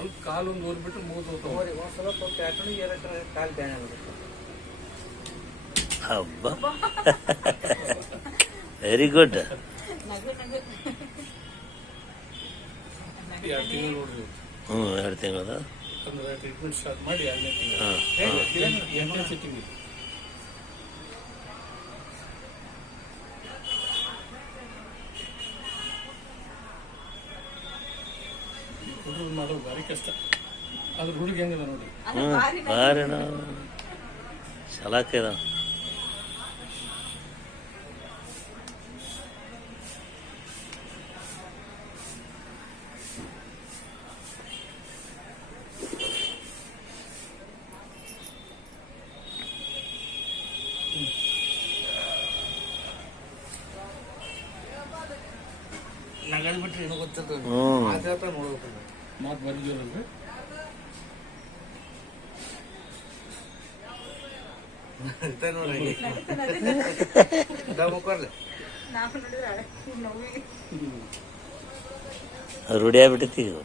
ಸ್ವಲ್ಪ ಕಾಲೊಂದು ಓದ್ಬಿಟ್ರೆ ಮುಗಿದು ಸ್ವಲ್ಪ ಪ್ಯಾಟರ್ನ್ ಕಾಲು ಬ್ಯಾನ್ ಆಗ್ಬಿಡುತ್ತೆ. ಹಬ್ಬ ವೆರಿ ಗುಡ್. 2 ತಿಂಗಳು ನೋಡ್ರಿ. 2 ತಿಂಗಳದ ಅಂದ್ರೆ ಟ್ರೀಟ್ಮೆಂಟ್ ಸ್ಟಾರ್ಟ್ ಮಾಡಿ 2ನೇ ತಿಂಗಳು 8ನೇ ಸಿಟ್ಟಿಂಗ್ ಇದೆ. ಹುಡುಗರು ಮಾಡೋದು ಭಾರಿ ಕಷ್ಟ. ಅದ್ರ ಹುಡುಗ ಹೆಂಗದ ನೋಡಿ. ಭಾರಿ ಸಲಾಕ ಇದ. ನಗದ್ ಬಿಟ್ರೆ ಏನೋ ಗೊತ್ತಿರ್ತದೆ. ನೋಡ್ಬೇಕು ಮಾತು ಬಂದಿದ್ದೀರಲ್ರಿ. ಅಂತ ನೋಡ್ರಿ ಮುಖರ್ಲೆ ರೂಢಿ ಆಗ್ಬಿಟ್ಟೈತಿ ಇದು.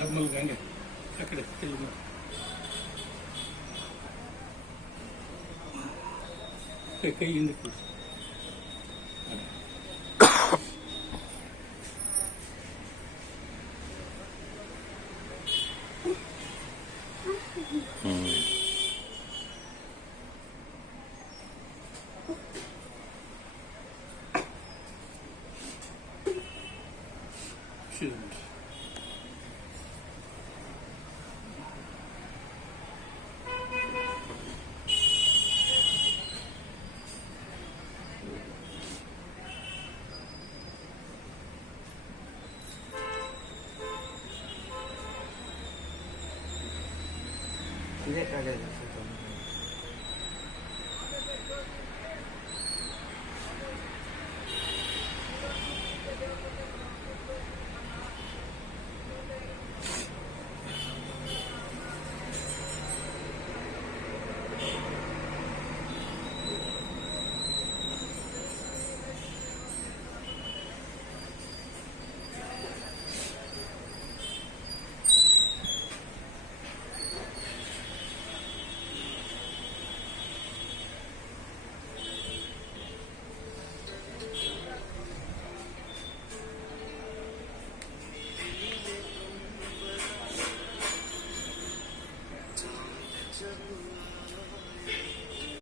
ನಮ್ಮಲ್ಲಿ ಹಂಗೆ ಆ ಕಡೆ ಕೈಯಿಂದ ಕೊಡಿ. ಇದೇ ಕಾಲ